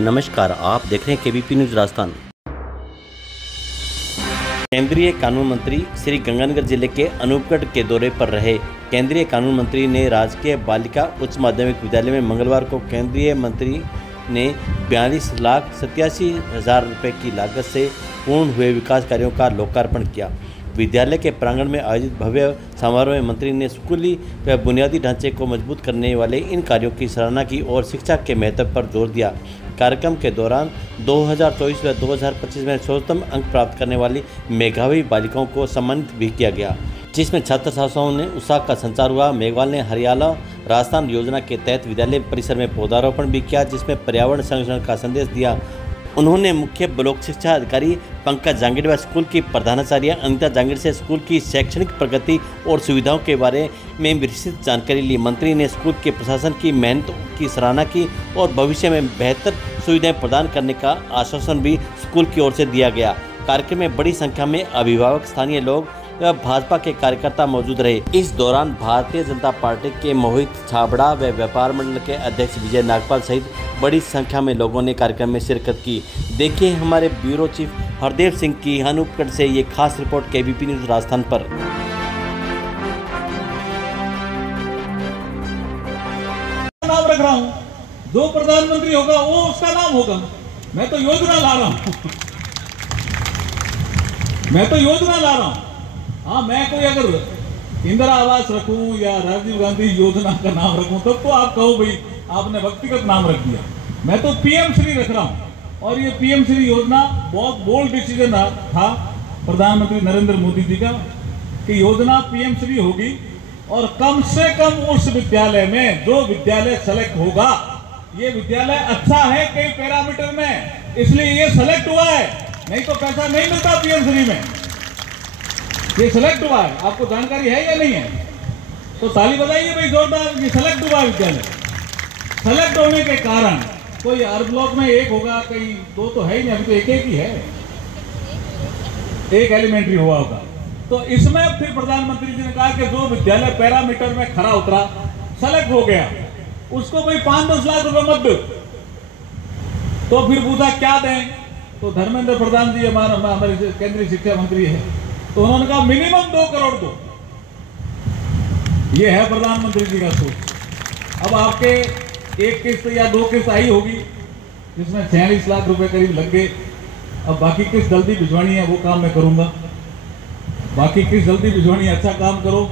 नमस्कार, आप देख रहे हैं केबीपी न्यूज राजस्थान। केंद्रीय कानून मंत्री श्री गंगानगर जिले के अनूपगढ़ के दौरे पर रहे। केंद्रीय कानून मंत्री ने राजकीय बालिका उच्च माध्यमिक विद्यालय में मंगलवार को केंद्रीय मंत्री ने 42,87,000 रुपये की लागत से पूर्ण हुए विकास कार्यों का लोकार्पण किया। विद्यालय के प्रांगण में आयोजित भव्य समारोह में मंत्री ने स्कूली व बुनियादी ढांचे को मजबूत करने वाले इन कार्यों की सराहना की और शिक्षा के महत्व पर जोर दिया। कार्यक्रम के दौरान 2024 व 2025 में सर्वोत्तम अंक प्राप्त करने वाली मेधावी बालिकाओं को सम्मानित भी किया गया, जिसमें छात्र छात्राओं ने उत्साह का संचार हुआ। मेघवाल ने हरियाला राजस्थान योजना के तहत विद्यालय परिसर में पौधारोपण भी किया, जिसमें पर्यावरण संरक्षण का संदेश दिया। उन्होंने मुख्य ब्लॉक शिक्षा अधिकारी पंकज जांगिड़ व स्कूल की प्रधानाचार्य अनिता जांगिड़ से स्कूल की शैक्षणिक प्रगति और सुविधाओं के बारे में विस्तृत जानकारी ली। मंत्री ने स्कूल के प्रशासन की मेहनत की सराहना की और भविष्य में बेहतर सुविधाएं प्रदान करने का आश्वासन भी स्कूल की ओर से दिया गया। कार्यक्रम में बड़ी संख्या में अभिभावक, स्थानीय लोग व भाजपा के कार्यकर्ता मौजूद रहे। इस दौरान भारतीय जनता पार्टी के मोहित छाबड़ा व व्यापार मंडल के अध्यक्ष विजय नागपाल सहित बड़ी संख्या में लोगों ने कार्यक्रम में शिरकत की। देखिए हमारे ब्यूरो चीफ हरदेव सिंह की अनूपगढ़ से ये खास रिपोर्ट केबीपी न्यूज राजस्थान पर। नाम रख रहा हूँ, जो प्रधानमंत्री होगा वो उसका नाम होगा। मैं तो योजना ला रहा हूँ, हाँ, मैं कोई अगर इंदिरा आवास रखूं या राजीव गांधी योजना का नाम रखूं तब तो आप कहो भाई आपने व्यक्तिगत नाम रख दिया। मैं तो पीएम श्री रख रहा हूं और ये पीएम श्री योजना बहुत बोल्ड डिसीजन था प्रधानमंत्री नरेंद्र मोदी जी का कि योजना पीएम श्री होगी और कम से कम उस विद्यालय में जो विद्यालय सेलेक्ट होगा, ये विद्यालय अच्छा है कई पैरामीटर में, इसलिए ये सेलेक्ट हुआ है, नहीं तो पैसा नहीं मिलता पीएम श्री में। ये सेलेक्ट हुआ है, आपको जानकारी है या नहीं है? तो ताली बजाइए भाई जोरदार। ये सेलेक्ट हुआ विद्यालय। सेलेक्ट होने के कारण कोई हर ब्लॉक में एक होगा, कहीं दो तो है ही नहीं, अभी तो एक ही है, एक एलिमेंट्री हुआ होगा। तो इसमें फिर प्रधानमंत्री जी ने कहा कि जो विद्यालय पैरामीटर में खरा उतरा, सेलेक्ट हो गया, उसको भाई 5-10 लाख रुपए मत दो। तो फिर पूछा क्या दें, तो धर्मेंद्र प्रधान जी हमारे केंद्रीय शिक्षा मंत्री है, तो उन्होंने कहा मिनिमम 2 करोड़ दो। ये है प्रधानमंत्री जी का सोच। अब आपके एक किस्त या 2 किस्त आई होगी जिसमें 46 लाख रुपए करीब लग गए। अब बाकी किस्त जल्दी भिजवानी है, वो काम मैं करूंगा। बाकी किस्त जल्दी भिजवानी है, अच्छा काम करो।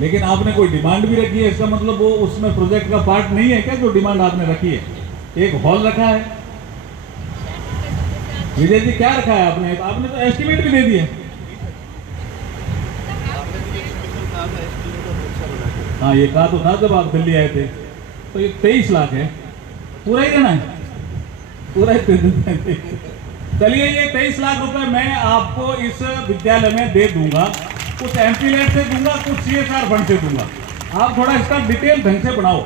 लेकिन आपने कोई डिमांड भी रखी है, इसका मतलब वो उसमें प्रोजेक्ट का पार्ट नहीं है क्या जो डिमांड आपने रखी है? एक हॉल रखा है। विजय जी क्या रखा है आपने? आपने तो एस्टिमेट भी दे दिया। हाँ, ये कहा तो था जब आप दिल्ली आए थे। तो ये 23 लाख है, पूरा ही देना है, पूरा ही चलिए ये 23 लाख रुपए मैं आपको इस विद्यालय में दे दूंगा। कुछ एमपीलैंड से दूंगा, कुछ सीएसआर फंड से दूंगा। आप थोड़ा इसका डिटेल ढंग से बनाओ।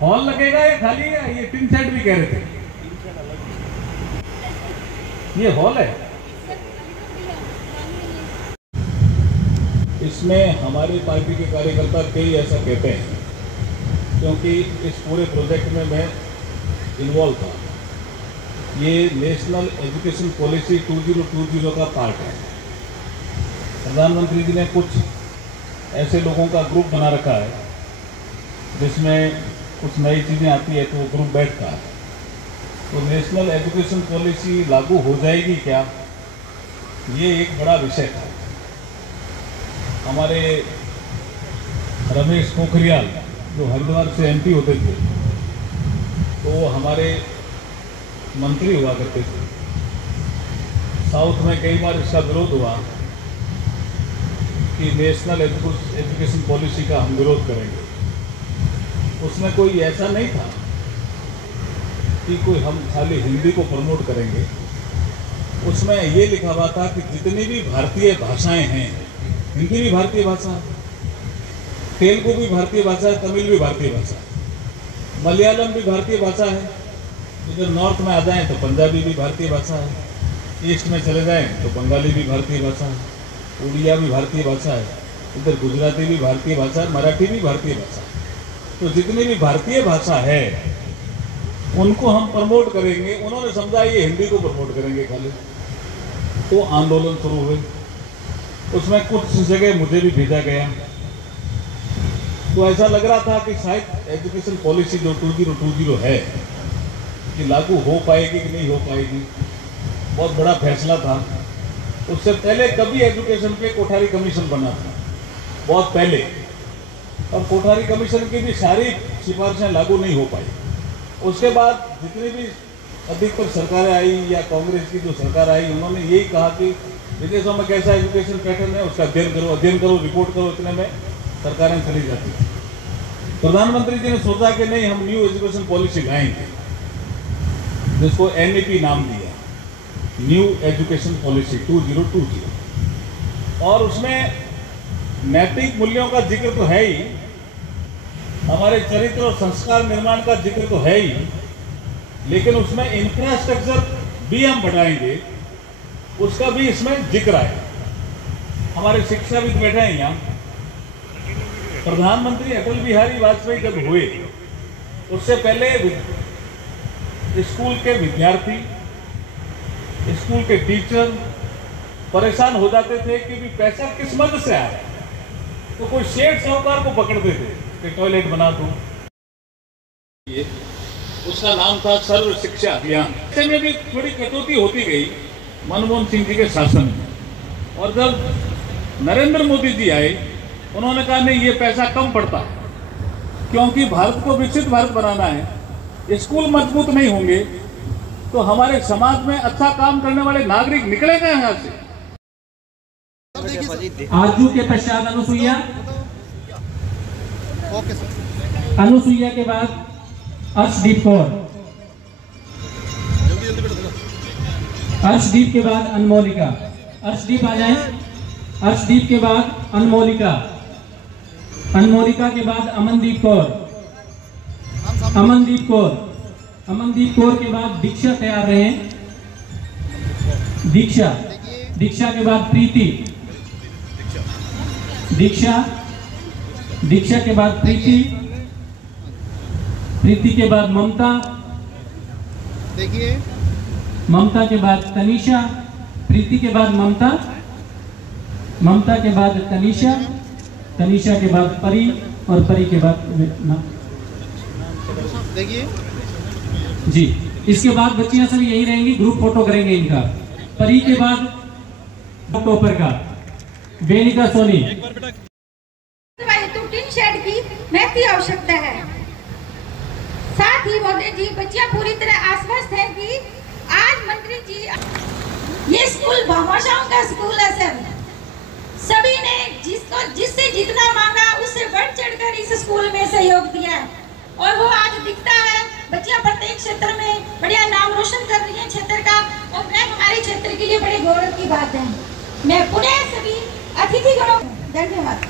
हॉल लगेगा या खाली है? ये 3 सेट भी कह रहे थे। ये हॉल है, इसमें हमारी पार्टी के कार्यकर्ता कई ऐसा कहते हैं, क्योंकि इस पूरे प्रोजेक्ट में मैं इन्वॉल्व था। ये नेशनल एजुकेशन पॉलिसी 2020 का पार्ट है। प्रधानमंत्री जी ने कुछ ऐसे लोगों का ग्रुप बना रखा है जिसमें कुछ नई चीज़ें आती है तो वो ग्रुप बैठता है। तो नेशनल एजुकेशन पॉलिसी लागू हो जाएगी क्या, ये एक बड़ा विषय था। हमारे रमेश पोखरियाल जो हरिद्वार से एमपी होते थे, तो वो हमारे मंत्री हुआ करते थे। साउथ में कई बार इसका विरोध हुआ कि नेशनल एजुकेशन पॉलिसी का हम विरोध करेंगे। उसमें कोई ऐसा नहीं था कि कोई हम खाली हिंदी को प्रमोट करेंगे। उसमें ये लिखा हुआ था कि जितनी भी भारतीय भाषाएं हैं, हिंदी भी भारतीय भाषा है, तेलुगु भी भारतीय भाषा है, तमिल भी भारतीय भाषा है, मलयालम भी भारतीय भाषा है। इधर नॉर्थ में आ जाएं तो पंजाबी भी भारतीय भाषा है, ईस्ट में चले जाएं तो बंगाली भी भारतीय भाषा है, उड़िया भी भारतीय भाषा है, इधर गुजराती भी भारतीय भाषा है, मराठी भी भारतीय भाषा है। तो जितनी भी भारतीय भाषा है उनको हम प्रमोट करेंगे। उन्होंने समझा ये हिंदी को प्रमोट करेंगे खाली, तो आंदोलन शुरू हुए। उसमें कुछ जगह मुझे भी भेजा गया, तो ऐसा लग रहा था कि शायद एजुकेशन पॉलिसी जो 2020 है कि लागू हो पाएगी कि नहीं हो पाएगी। बहुत बड़ा फैसला था। उससे पहले कभी एजुकेशन पे कोठारी कमीशन बना था, बहुत पहले, और कोठारी कमीशन की भी सारी सिफारिशें लागू नहीं हो पाई। उसके बाद जितनी भी अधिकतर सरकारें आई या कांग्रेस की जो सरकार आई, उन्होंने यही कहा कि विदेशों में कैसा एजुकेशन पैटर्न है उसका अध्ययन करो, रिपोर्ट करो, इतने में सरकारें चली जाती थी। प्रधानमंत्री जी ने सोचा कि नहीं, हम न्यू एजुकेशन पॉलिसी लाएंगे, जिसको NEP नाम दिया, न्यू एजुकेशन पॉलिसी 2020, और उसमें नैतिक मूल्यों का जिक्र तो है ही, हमारे चरित्र और संस्कार निर्माण का जिक्र तो है ही, लेकिन उसमें इंफ्रास्ट्रक्चर भी हम बढ़ाएंगे, उसका भी इसमें जिक्र आए। हमारे शिक्षाविद बैठे हैं यहाँ। प्रधानमंत्री अटल बिहारी वाजपेयी जब हुए, उससे पहले स्कूल के विद्यार्थी, स्कूल के टीचर परेशान हो जाते थे कि भी पैसा किस मद से आया, तो कोई सेठ साहूकार को पकड़ते थे कि टॉयलेट बना दो। उसका नाम था सर्व शिक्षा अभियान। ऐसे में भी थोड़ी कटौती होती गई मनमोहन सिंह जी के शासन में, और जब नरेंद्र मोदी जी आए, उन्होंने कहा नहीं, ये पैसा कम पड़ता है, क्योंकि भारत को विकसित भारत बनाना है। स्कूल मजबूत नहीं होंगे तो हमारे समाज में अच्छा काम करने वाले नागरिक निकलेंगे यहाँ से। आरजू के पश्चात अनुसुईया, अनुसुईया के बाद अर्शदीप कौर, अर्शदीप के बाद अनमोलिका। अर्शदीप आ जाए। अर्शदीप के बाद अनमोलिका, अनमोलिका के बाद अमनदीप कौर, अमनदीप कौर, अमनदीप कौर के बाद दीक्षा तैयार रहे। दीक्षा, दीक्षा के बाद प्रीति, दीक्षा, दीक्षा के बाद प्रीति, प्रीति के बाद ममता, देखिए, ममता के बाद तनीषा, प्रीति के बाद ममता, ममता के बाद तनीषा, तनीषा के बाद परी, और परी के बाद देखिए जी। इसके बाद बच्चियां सब यही रहेंगी, ग्रुप फोटो करेंगे इनका। परी के बाद टॉपर का वेनिका सोनी। तो टिन शेड की महती आवश्यकता है। साथ ही मोदी जी, बच्चियां पूरी तरह आश्वस्त है कि आज मंत्री जी, ये स्कूल भाषाओं का स्कूल है सर। सभी ने जिससे जितना मांगा उससे बढ़ चढ़कर इस स्कूल में सहयोग दिया, और वो आज दिखता है। बच्चियां प्रत्येक क्षेत्र में बढ़िया नाम रोशन कर रही है क्षेत्र का, और मैं हमारे क्षेत्र के लिए बड़े गौरव की बात है। मैं पुनः सभी अतिथिगणों धन्यवाद।